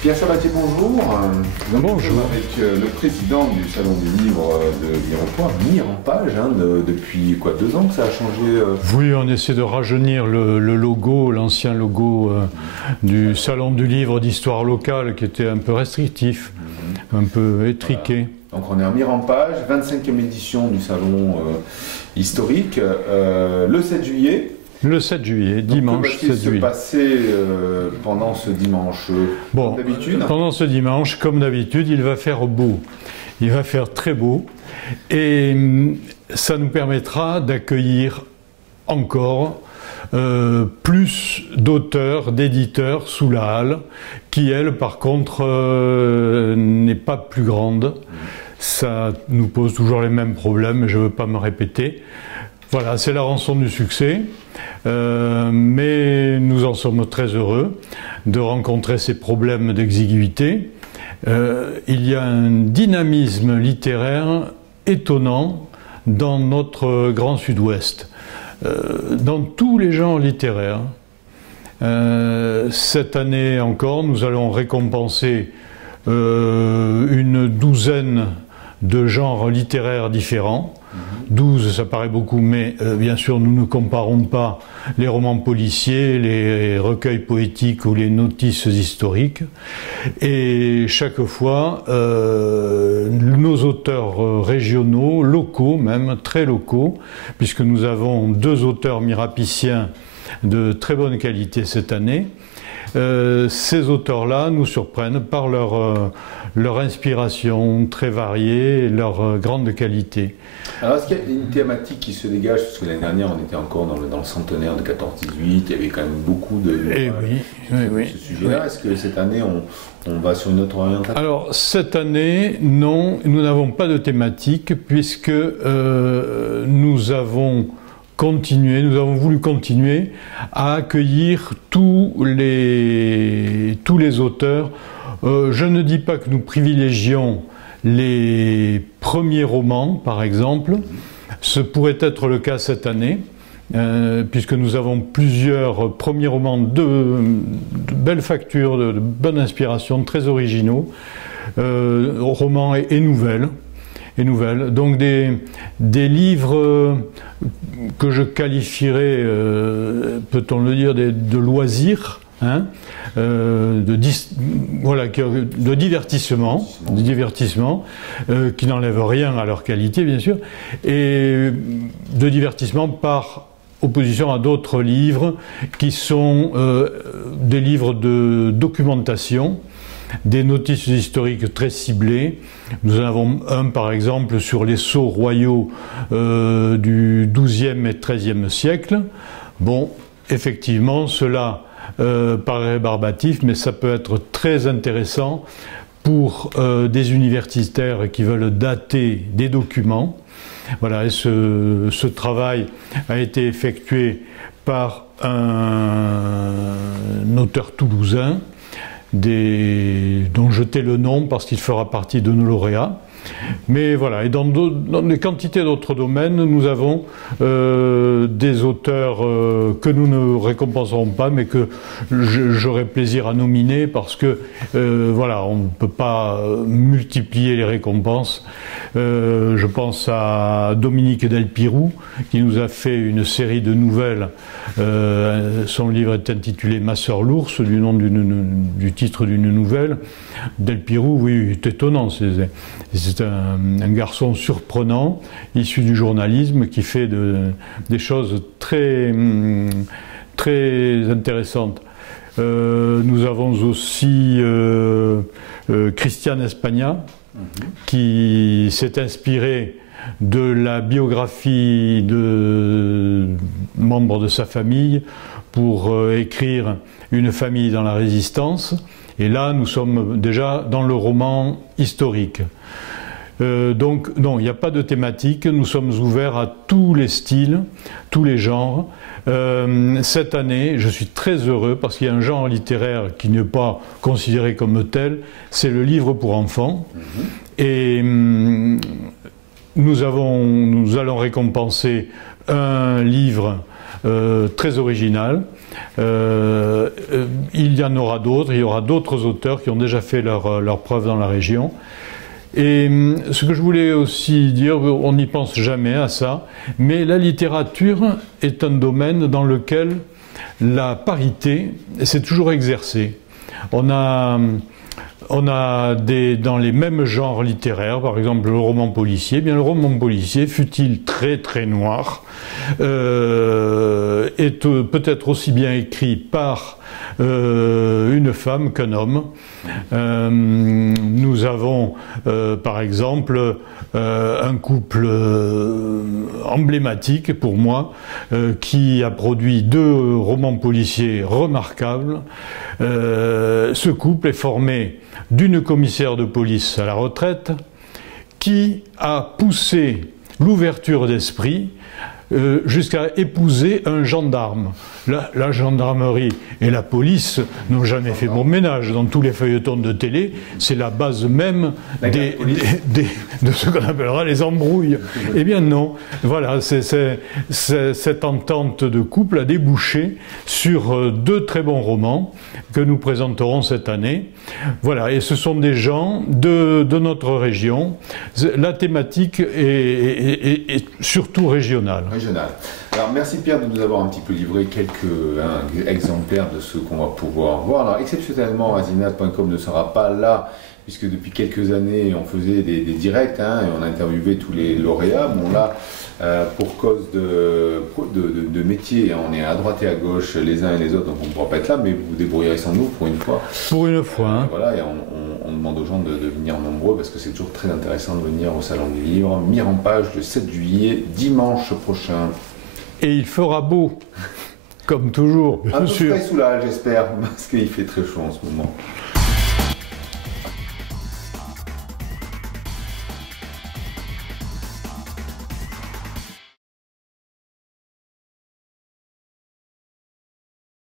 Pierre Sabatier, bonjour. Bonjour. Avec le président du Salon du Livre de Mirepoix, Mirempage, depuis quoi, 2 ans que ça a changé Oui, on essaie de rajeunir le logo, l'ancien logo du Salon du Livre d'histoire locale qui était un peu restrictif, un peu étriqué. Voilà. Donc on est à Mirempage, 25e édition du Salon historique, le 7 juillet. Le 7 juillet, dimanche 7 juillet. Que va-t-il se passer pendant ce dimanche Bon, comme d'habitude? Pendant ce dimanche, comme d'habitude, il va faire beau. Il va faire très beau. Et ça nous permettra d'accueillir encore plus d'auteurs, d'éditeurs sous la halle, qui elle, par contre, n'est pas plus grande. Ça nous pose toujours les mêmes problèmes, je ne veux pas me répéter. Voilà, c'est la rançon du succès, mais nous en sommes très heureux de rencontrer ces problèmes d'exiguïté. Il y a un dynamisme littéraire étonnant dans notre grand sud-ouest, dans tous les genres littéraires. Cette année encore, nous allons récompenser une douzaine de genres littéraires différents. 12, ça paraît beaucoup, mais bien sûr, nous ne comparons pas les romans policiers, les recueils poétiques ou les notices historiques. Et chaque fois, nos auteurs régionaux, locaux même, très locaux, puisque nous avons 2 auteurs mirapiciens de très bonne qualité cette année, ces auteurs-là nous surprennent par leur inspiration très variée et leur grande qualité. Alors, est-ce qu'il y a une thématique qui se dégage? Parce que l'année dernière, on était encore dans le centenaire de 14-18, il y avait quand même beaucoup de ce sujet-là. Est-ce que cette année, on va sur une autre orientation? Alors, cette année, non, nous n'avons pas de thématique, puisque nous avons voulu continuer à accueillir tous les auteurs. Je ne dis pas que nous privilégions les premiers romans, par exemple. Ce pourrait être le cas cette année, puisque nous avons plusieurs premiers romans de belle facture, de bonne inspiration, très originaux, romans et nouvelles. Donc des livres que je qualifierais, peut-on le dire, de loisirs, de divertissement, qui n'enlèvent rien à leur qualité, bien sûr, et de divertissement par opposition à d'autres livres qui sont des livres de documentation, des notices historiques très ciblées. Nous en avons un par exemple sur les sceaux royaux du XIIe et XIIIe siècle. Bon, effectivement, cela paraît barbatif, mais ça peut être très intéressant pour des universitaires qui veulent dater des documents. Voilà, et ce travail a été effectué par un auteur toulousain, dont je tais le nom parce qu'il fera partie de nos lauréats. Mais voilà, et dans des quantités d'autres domaines, nous avons des auteurs que nous ne récompenserons pas, mais que j'aurai plaisir à nominer parce que voilà, on ne peut pas multiplier les récompenses. Je pense à Dominique Delpirou, qui nous a fait une série de nouvelles. Son livre est intitulé Ma sœur l'ours, du titre d'une nouvelle. Delpirou, oui, est étonnant. C'est un garçon surprenant, issu du journalisme, qui fait des choses très, très intéressantes. Nous avons aussi Christiane Espagna, qui s'est inspiré de la biographie de membres de sa famille pour écrire Une famille dans la résistance. Et là, nous sommes déjà dans le roman historique. Donc, non, il n'y a pas de thématique. Nous sommes ouverts à tous les styles, tous les genres. Cette année, je suis très heureux parce qu'il y a un genre littéraire qui n'est pas considéré comme tel, c'est le livre pour enfants. Et nous allons récompenser un livre très original Il y en aura d'autres, il y aura d'autres auteurs qui ont déjà fait leur preuve dans la région. Et ce que je voulais aussi dire, on n'y pense jamais à ça, mais la littérature est un domaine dans lequel la parité s'est toujours exercée. On a dans les mêmes genres littéraires, par exemple le roman policier, eh bien le roman policier, fût-il très très noir, est peut-être aussi bien écrit par une femme qu'un homme. Nous avons par exemple un couple emblématique pour moi qui a produit 2 romans policiers remarquables. Ce couple est formé d'une commissaire de police à la retraite qui a poussé l'ouverture d'esprit jusqu'à épouser un gendarme. La gendarmerie et la police n'ont jamais fait bon ménage. Dans tous les feuilletons de télé, c'est la base même de ce qu'on appellera les embrouilles. Eh bien non, voilà, cette entente de couple a débouché sur 2 très bons romans que nous présenterons cette année. Voilà, et ce sont des gens de notre région. La thématique est surtout régionale. Alors merci Pierre de nous avoir un petit peu livré quelques exemplaires de ce qu'on va pouvoir voir. Alors exceptionnellement, asinat.com ne sera pas là, puisque depuis quelques années on faisait des directs et on interviewait tous les lauréats. Bon là, pour cause de métier, on est à droite et à gauche les uns et les autres, donc on ne pourra pas être là, mais vous vous débrouillerez sans nous pour une fois. Pour une fois. Voilà, et on demande aux gens de venir nombreux, parce que c'est toujours très intéressant de venir au Salon du Livre. Mis en page le 7 juillet, dimanche prochain. Et il fera beau, comme toujours, bien sûr. Un peu frais sous l'âge, j'espère, parce qu'il fait très chaud en ce moment.